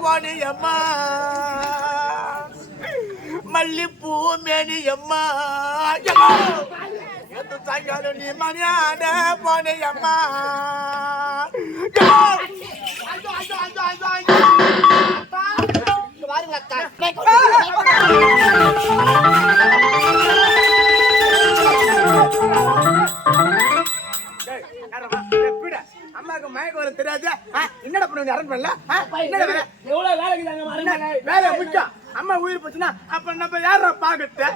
போனி அம்மா மல்லிப்பூ மேனி அம்மா அம்மா எத்து சாயங்காலம் நீ மணியாட போனி அம்மா அம்மா! ஐயோ, ஐயோ, ஐயோ, ஐயோ, ஐயோ! இங்க பாருங்க அத்தா. அம்மாவுக்கு மயக்கம் வரும் தெரியாது? என்னடா பண்ண அரேஞ்ச் பண்ணல ஆ, என்னடா வேலை? எவ்வளவு வேலைக்கு தாங்க வேலை முக்கியம் அம்மா உயிர் போச்சுன்னா அப்ப நம்ம யார பாக்கட்டு.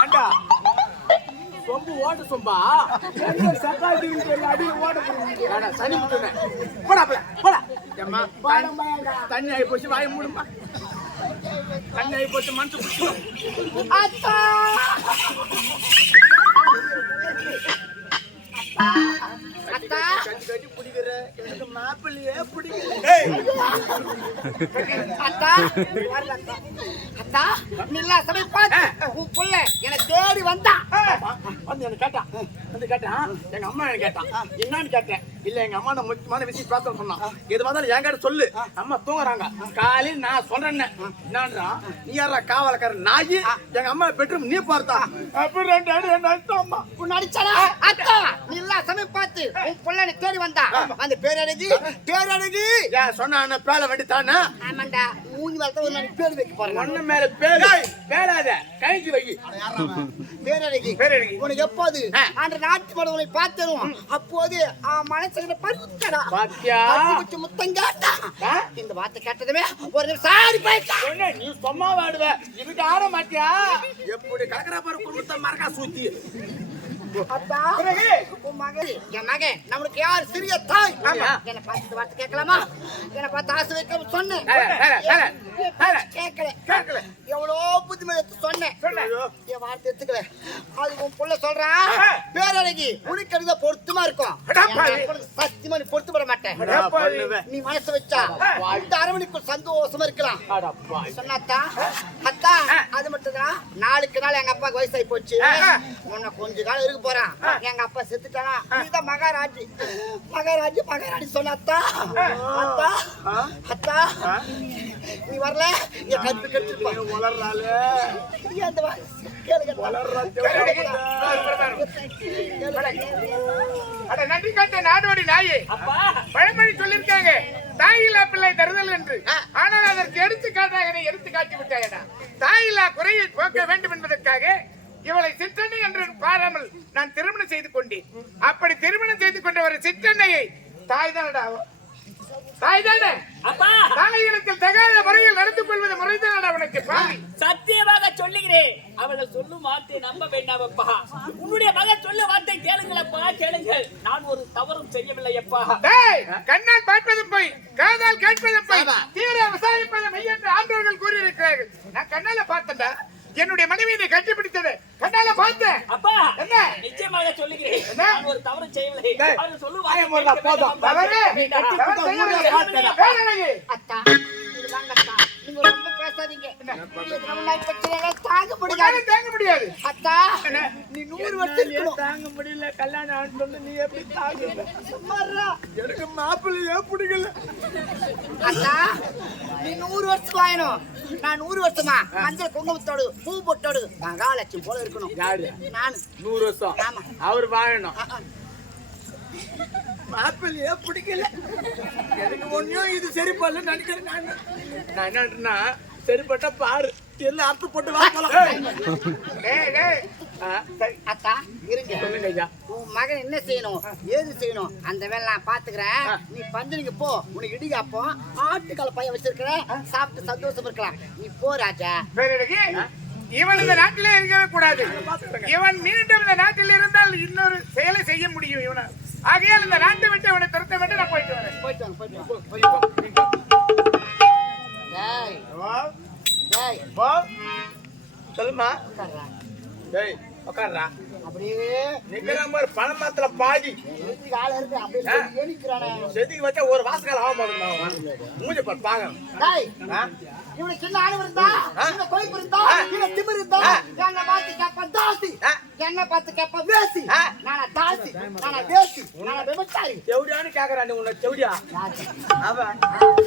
ஏண்டா? சொம்பு ஓட்ட சொம்பா? சக்காத்தி அடி ஓட்ட வேடா சனி போடா. போடா தண்ணி ஆகி போச்சு வாய் மூடுமா தண்ணி ஆகி மனசு அத்தா. பிடிக்கிற எனக்கு மாப்பிள்ளையே பிடிக்கல அத்தா. உன் தேடி வந்தா வந்து என்ன கேட்டான் வந்து கேட்டான் எங்க அம்மா என்ன கேட்டான் என்னன்னு கேட்டேன் இல்ல எங்க அம்மா நான் முக்கியமான விஷயம் பேச சொன்னான். எது வந்தாலும் என்கிட்ட சொல்லு. அம்மா தூங்குறாங்க. காலையில் நான் சொல்றேன் என்னன்றா? நீ யாரா காவலக்காரன்? நாயி? எங்க அம்மா பெட்ரூம் நீ பார்த்தா. அப்ப ரெண்டு அடி ரெண்டு அடிச்சோம் அம்மா. உன்னை அடிச்சானா? அத்தா, நில்லா சமயம் பார்த்து, உன் புள்ள என்னை தேடி வந்தா. அந்த பேரழகி பேரழகி. ஏன் சொன்ன பேல வண்டி தானே ஆமாண்டா. மூணு வருஷம் ஒரு நாளைக்கு பேர் வைக்க போறேன் ஒண்ணு மேல பேரு. பேலாத கழிச்சு வை. பேரழகி. பேரழகி. உனக்கு எப்போது. அன்று நாட்டு உன்னை பார்த்தரும் அப்போது ஆ மனசுல பருத்தடா. பாத்தியா? வச்சு முத்தம் கேட்டா? இந்த வார்த்தை கேட்டதுமே ஒரு சாரி போயிட்டா. ஒண்ணு நீ சும்மா வாடுவ இதுக்கு ஆட மாட்டியா? எப்படி கலக்கறா பாரு குடும்பத்தை மறக்கா சூத்தி. என் மகன். நம்மளுக்கு யார் சிறிய தாய்? ஆமா. என்ன பார்த்து வார்த்தை கேட்கலாமா? என்ன பார்த்து ஆசை வைக்க சொன்னேன். கேட்கல. கேட்கல. எவ்வளோ புத்திமதி எடுத்து சொன்னேன். என் வார்த்தை எடுத்துக்கல. அது உன் புள்ள சொல்றான். பேரழகி உனக்கு அதுதான் பொருத்தமா இருக்கும். சத்தியமா நீ பொருத்தப்பட மாட்டேன். அடா பாவி. நீ மனசு வச்சா இந்த அரவணைக்குள் சந்தோஷமா இருக்கலாம். அடப்பா. சொன்னாத்தா? அத்தா. அது மட்டும் தான் நாளுக்கு நாள் எங்க அப்பாவுக்கு வயசாகி போச்சு. உன்னை கொஞ்ச காலம் இருக்க போறான் எங்க அப்பா செத்துட்டானா நீதான் மகாராஜி. மகாராஜி மகாராணி சொன்னாத்தா அத்தா. ஆ? அத்தா. ஆ? நீ வரல? என் கருத்து கெடுத்துருப்பா நீ வளர்றாளே. நன்றி கட்ட நாடோடி நாயே. அப்பா. பழமொழி சொல்லிருக்காங்க தாயில்லா பிள்ளை தருதல் என்று. ஆனால் அதற்கு எடுத்துக்காட்டாக எடுத்து காட்டி விட்டாயடா. தாயில்லா குறையை போக்க வேண்டும் என்பதற்காக இவளை சிற்றன்னை என்று பாராமல் நான் திருமணம் செய்து கொண்டேன். அப்படி திருமணம் செய்து கொண்ட ஒரு சிற்றன்னையை தாய் தானடா தாய் தானே அப்பா! தாய்களுக்கு தகாத முறையில் நடந்து கொள்வது முறைதானடா உனக்கு பாவி. சத்தியமாக சொல்லுகிறேன். அவர்கள் சொல்லும் வார்த்தை நம்ப வேண்டாம் அப்பா. உன்னுடைய மகன் சொல்ல வார்த்தை கேளுங்களப்பா கேளுங்கள். நான் ஒரு தவறும் செய்யவில்லை அப்பா. டேய், கண்ணால் பார்ப்பதும் போய் காதால் கேட்பதும் போய் தீர விசாரிப்பதும் மெய் என்று ஆண்டவர்கள் கூறியிருக்கிறார்கள். நான் கண்ணால பார்த்தேன்டா. என்னுடைய மனைவியை கட்டிப்பிடித்தது கண்ணால பார்த்தேன் அப்பா என்ன? நிச்சயமாக சொல்லுகிறேன் என்ன? நான் ஒரு தவறு செய்யவில்லை மூடுடா, கேட்க போதும். தவறு வேண்டாம். தவறு செய்யவில்லை. பார்த்தேன். பேரழகி. அத்தா இது வாங்க அத்தா பிரச்சனை தாங்க முடியாது. தாங்க முடியாது? அத்தா நீ நூறு வருஷம் தாங்க முடியல. கல்யாணம் ஆன்னு சொல்லி நீ எப்படி சும்மாறா. எனக்கு மாப்பிள்ளையே பிடிக்கல. அத்தா நீ நூறு வருஷம் வாயணும் நான் நூறு வருஷமா? மஞ்சள் குங்குமத்தோடு பூ பொட்டோடு மகாலட்சுமி போல இருக்கணும். யாரு? நானு. நூறு வருஷம். ஆமா. அவர் வாழணும். மாப்பிள்ளையே பிடிக்கல. எனக்கு ஒன்னும் இது சரிப்படல நினைக்கிறேன் நான். நான் என்னன்னா சரிப்பட்ட பாரு. எல்லாம் அர்த்தம் போட்டு. அத்தா இருங்க. சொல்லுங்க உன் மகன் என்ன செய்யணும்? ஏது செய்யணும்? அந்த வேலை நான் பாத்துக்கிறேன் நீ பஞ்சனிக்கு போ. உனக்கு இடிகாப்போம் ஆட்டுக்கால பையன் வச்சிருக்கிறேன் சாப்பிட்டு சந்தோஷம் இருக்கலாம். நீ போ ராஜா. இவன் இந்த நாட்டிலே இருக்கவே கூடாது. இவன் மீண்டும் இந்த நாட்டில் இருந்தால் இன்னொரு செயலை செய்ய முடியும் இவனை. ஆகையால் இந்த நாட்டை விட்டு இவனை துரத்த வேண்டும். நான் போயிட்டு வரேன். போயிட்டு வாங்க போயிட்டு. சொல்லுமா உட்கார்றா. அப்படியே நிக்கிற மாதிரி பாதி. செதுக்கி வச்சா ஒரு வாசக்கால ஆக மாட்டேன் மூஞ்சி பாரு பாங்க டேய் இவனுக்கு சின்ன ஆணவம் இருந்தா சின்ன கொய்ப்பு இருந்தா சின்ன திமிர் இருந்தா என்ன பார்த்து கேப்ப தாசி. என்ன பார்த்து கேப்ப வேசி. நானா தாசி. நானா வேசி. நானா விபச்சாரி. செவடியான்னு கேக்குறான் உன்னை செவடியா அவன்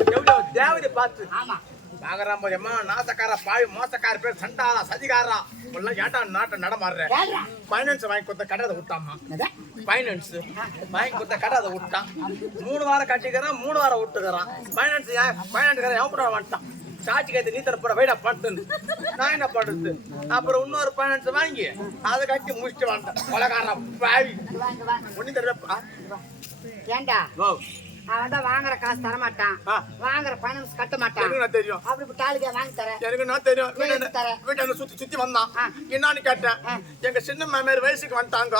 செவடியா தேவதை பார்த்து. ஆமா. பாக்குறான் போது எம்மா நாசக்கார பாவி மோசக்கார பேர் சண்டாரா சதிகாரா. எல்லாம் ஏன்டா நாட்டை நடமாடுற? ஏன்டா? பைனான்ஸ் வாங்கி கொடுத்த கடை அதை விட்டாமா? பைனான்ஸ் வாங்கி கொடுத்த கடை அதை விட்டான். மூணு வாரம் கட்டிக்கிறான் மூணு வாரம் விட்டுக்கிறான். பைனான்ஸ் பைனான்ஸ் எவன் கூட வந்துட்டான்? சாட்சி கைத்து நீ தரப்பட வைடா பட்டுன்னு நான் என்ன பண்றது அப்புறம் இன்னொரு பைனான்ஸ் வாங்கி அதை கட்டி முடிச்சுட்டு வந்துட்டேன். கொலகாரன் பாவி. இங்க வா, இங்க அவன் தான் வாங்குற காசு தர மாட்டான். வாங்குற பணம் கட்ட மாட்டான். எனக்கு தெரியும்? அப்படி தாலிக்கா வாங்கி தரேன் எனக்கு நான் தெரியும்? வீட்டாண்ட சுத்தி சுத்தி வந்தான். என்னன்னு கேட்டேன். எங்க சின்ன மாமியார் வயசுக்கு வந்துட்டாங்க.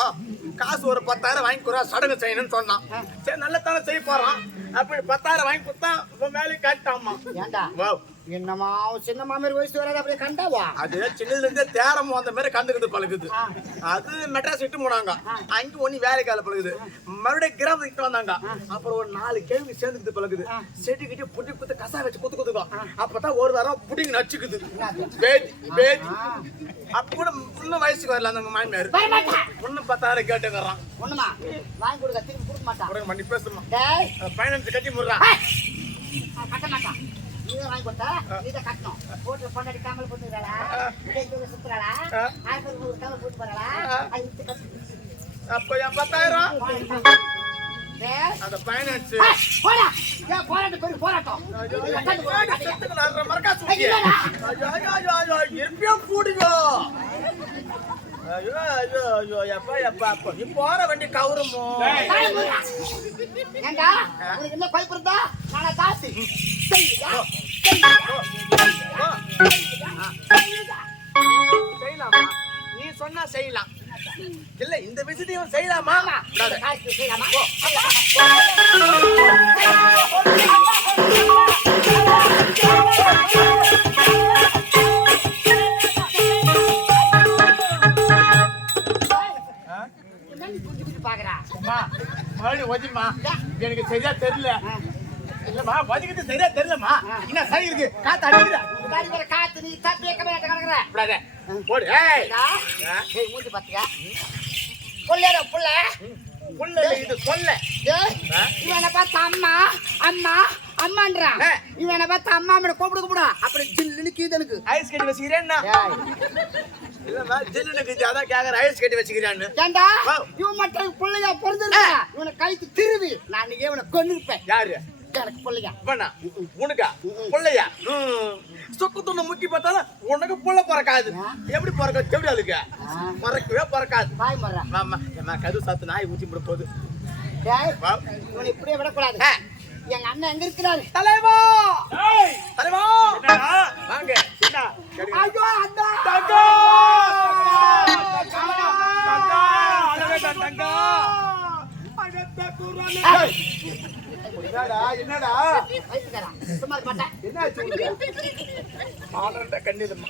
காசு ஒரு பத்தாயிரம் வாங்கி கொடுறா சடங்கு செய்யணும்னு சொன்னான். சரி நல்ல தானே செய்ய போறான். அப்படி பத்தாயிரம் வாங்கி கொடுத்தா மேலே காட்டாமா வாவ் என்னமா அவன் சின்ன மாமியார் வயசு வராது அப்படியே கண்டாவா? அது சின்னதுல இருந்தே தேரம் அந்த மாதிரி கண்டுக்குது பழகுது. அது மெட்ராஸ் விட்டு போனாங்க. அங்க ஒண்ணு வேலைக்கால பழகுது. மறுபடியும் கிராமத்துக்கு வந்தாங்க. அப்புறம் ஒரு நாலு கேள்வி சேர்ந்துக்குது பழகுது. செடி கிட்ட புட்டி குத்து கசா வச்சு குத்து குத்துக்கும் அப்பதான் ஒரு தரம் புடிங்க நச்சுக்குது. பேதி பேதி. அப்ப கூட இன்னும் வயசுக்கு வரல அந்த மாமியார். இன்னும் பத்தாயிரம் கேட்டுக்கிறான். ஒண்ணுமா? வாங்கி கொடுக்க திருப்பி கொடுக்க மாட்டான் பண்ணி பேசுமா பைனான்ஸ் கட்டி முடுறா அவன் கட்ட மாட்டான் நீ தான் வாங்கி கொடுத்தா நீ தான் கட்டணும். போட்டு பொண்டாடி கமல் போட்டுக்கிறாளா சுத்துறாளா? ஆயிரத்தி நூறு கமல் போட்டு போறாளா? அது வித்து கட்டு அப்ப என் பத்தாயிரம்? அந்த பைனான்ஸ் போடா. ஏன் போராட்டம் பெரிய போராட்டம். கட்டாது, கட்டாது. தாய் முருகா. ஏண்டா? உனக்கு என்ன கொய்ப்பு இருந்தா நானா தாசி செய்யா நீ சொன்னா செய்யலாம். இல்ல இந்த விஷயத்தையும் செய்யலாமா. காசு செய்யலாமா? வதிக்கிறது சரியா தெரியலம்மா என்ன சரி இருக்கு? காத்து அடிக்குதா முன்னாடி வர காத்து நீ தப்பி கம்மியா கிடக்குற. விடாத. போடு. ஏய்? ஏய் மூஞ்சி பாத்தியா? புள்ளையட புள்ள. புள்ள இது சொல்ல இவனை பார்த்து அம்மா அம்மா அம்மான்றான். இவனை பார்த்து அம்மா அம்மனை கூப்பிடு கூப்பிடு. அப்படி ஜில்லுன்னு கீது எனக்கு. ஐஸ் கட்டி வச்சுக்கிறேன்னா? இல்லம்மா ஜில்லுனுக்கு இது அதான் கேக்குற. ஐஸ் கட்டி வச்சுக்கிறான்னு. ஏண்டா. இவன் மட்டும் பிள்ளையா பிறந்திருக்க? இவனை கழித்து திருவி. நான் இன்னைக்கு இவனை கொன்னிருப்பேன். யாரு? எனக்கு பிள்ளையா? இவனா உனக்கா? புள்ளையா? சொக்கு துண்ண முக்கி பார்த்தாலும் உனக்கு புள்ள பிறக்காது. எப்படி பிறக்க எப்படி அதுக்கு? பிறக்கவே பிறக்காது. பாய் மர்றா ஆமா. கது சாத்து நாய் ஊத்தி முட போகுது. இப்படியே விடக்கூடாது. எங்க அண்ணன் எங்க இருக்கிறாரு? தலைவா! தலைவா! வாங்க. என்ன? ஐயோ அண்ணா என்னடா என்னடா? வயிற்றுக்காரன் சும்மா இருக்க மாட்டேன் என்ன கண்ணிதம்மா.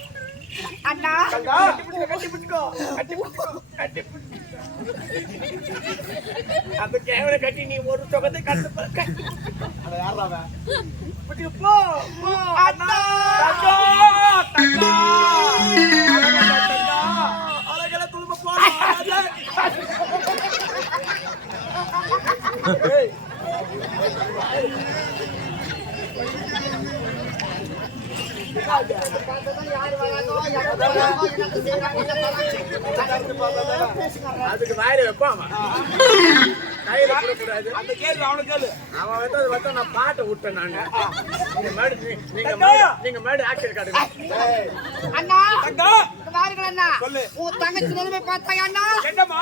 அண்ணா. கட்டி பிடிச்சுக்கோ. கட்டி பிடிச்சுக்கோ. கட்டி பிடிச்சுக்கோ. அந்த கேவரை கட்டி நீ ஒரு சொகத்தை கட்டு கட்டி. அட யாரா அவன்? பிடிச்சு போ போ அண்ணா. தங்கா தங்கா தங்கா. அதுக்கு வாயில வைப்பான் அந்த கேள்வி அவனுக்கு கேளு. அவன் வந்து அது நான் பாட்டை விட்டேன் நானு. நீங்க மேடு நீ- நீங்க மேடு நீங்க மேடு ஆக்சன் காட்டுங்க. அண்ணா! தங்கா! இங்க பாருங்கள் அண்ணா. சொல்லு. உன் தங்கச்சி நிலைமை பார்த்தா அண்ணா? என்னம்மா?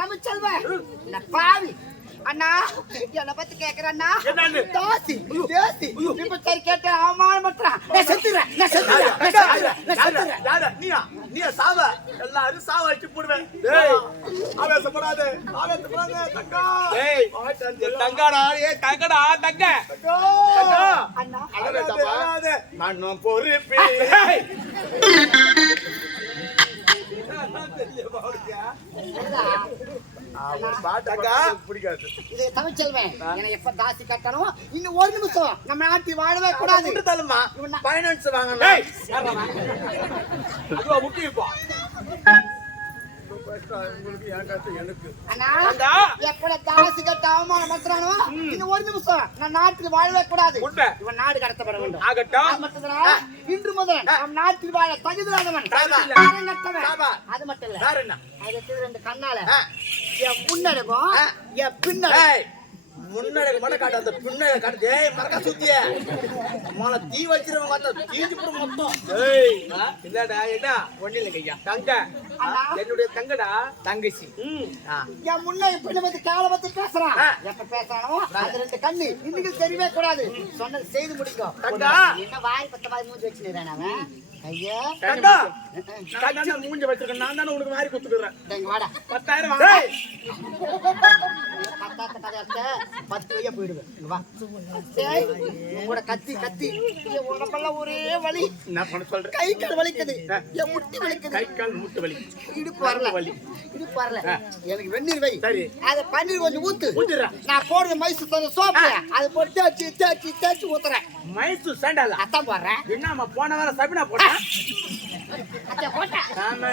தமிழ்ச்செல்வன். பாவி. அண்ணா என்ன பத்தி கேக்குற அண்ணா என்னன்னு? தாசி தேசி இப்ப சரி கேட்ட அவமானம் பண்றான் நான் செத்துறேன் நான் செத்துறேன் நான் செத்துறேன் நான் யாரு? செத்துறேன் யாரு? நீயா? நீயா சாவ? எல்லாரும் சாவ வச்சு போடுவேன். டேய், ஆவேசப்படாத. ஆவேசப்படாத, தங்கா. ஆவேசம் தெரியும். தங்கடா ஏ தங்கடா தங்க தங்கா. அண்ணா அழாத. மன்னம் பொறுப்பு. பிடிக்காது. இது தமிழ்ச்செல்வன் எனக்கு எப்ப தாசி கட்டணும்? இன்னும் ஒரு நிமிஷம். நம்ம நாட்டில் வாழவே கூடாது. தள்ளுமா? ஃபைனான்ஸ் வாங்கணும். டேய், அதுவா முக்கியப்பா உங்களுக்கு என் கஷ்டம் எனக்கு. அண்ணா. எப்பட இன்னும் ஒரு நிமிஷம். நான் நாட்டில் வாழவே கூடாது. இவன் நாடு கடத்தப்பட வேண்டும். ஆகட்டும். அது? இன்று முதல் நம் நாட்டில் வாழ தகுதியானவன். அது மட்டும் இல்ல. வேற என்ன? அதுக்கு ரெண்டு கண்ணால. என் முன்னடக்கும். என் ஏய். முன்னாடி மட்டும் காட்டு அந்த பின்னாடி காட்டு. ஏய் மறக்க சுத்திய. மொள தீ வச்சிருவங்க பார்த்தா தீஞ்சு போடும் மொத்தம். ஏய்? இல்லடா என்ன? ஒண்ணு இல்லைங்க ஐயா. தங்க. அண்ணா. என்னுடைய தங்கடா? தங்கச்சி. ஆ. என் முன்ன பின்ன வந்து காலை பத்தி பேசுறான். எப்ப பேசுறானோ அது ரெண்டு கண்ணு. இன்னைக்கு தெரியவே கூடாது. சொன்னது செய்து முடிக்கும் தங்கா. என்ன வாய் பத்த மாதிரி மூஞ்சி வச்சுக்கிறான் அவன். ஐயா தங்கா. கட்சி மூஞ்ச வச்சிருக்கேன். நான் தானே உனக்கு மாதிரி குத்துக்கிறேன். பத்தாயிரம் வாங்க. பத்து போயிடுவேன். வா. கத்தி கத்தி. உடம்பெல்லாம் ஒரே வலி. என்ன பண்ண சொல்றேன் கை கால் வலிக்குது. என் முட்டி வலிக்குது. கை கால் மூட்டு வலி. இடுப்பு வரல. வலி. இடுப்பு வரல. எனக்கு வெந்நீர் வை. சரி. அத பன்னீர் கொஞ்சம் ஊத்து. ஊத்திடுறேன். நான் போடுற மைசூர் சோப்பு. அது போட்டு தேய்ச்சி தேய்ச்சி தேய்ச்சி ஊத்துறேன். மைசூர் சாண்டாலா அத்தான் போடுறேன். என்னம்மா போன வாரம் சபினா போட்டேன்?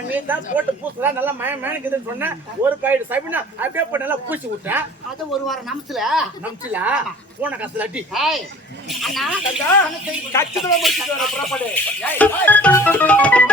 நீ தான் போட்டு பூசுறா நல்லா மய மேனுக்குதுன்னு சொன்ன ஒரு பாயிண்ட் சபினா அப்படியே போட்டு நல்லா பூசி விட்டேன் அது ஒரு வாரம் நம்ஸ்ல நம்பிச்சில போன காசுல அடி. கச்சிதமா முடிச்சுட்டு வர புறப்படு. ஏய், ஏய்.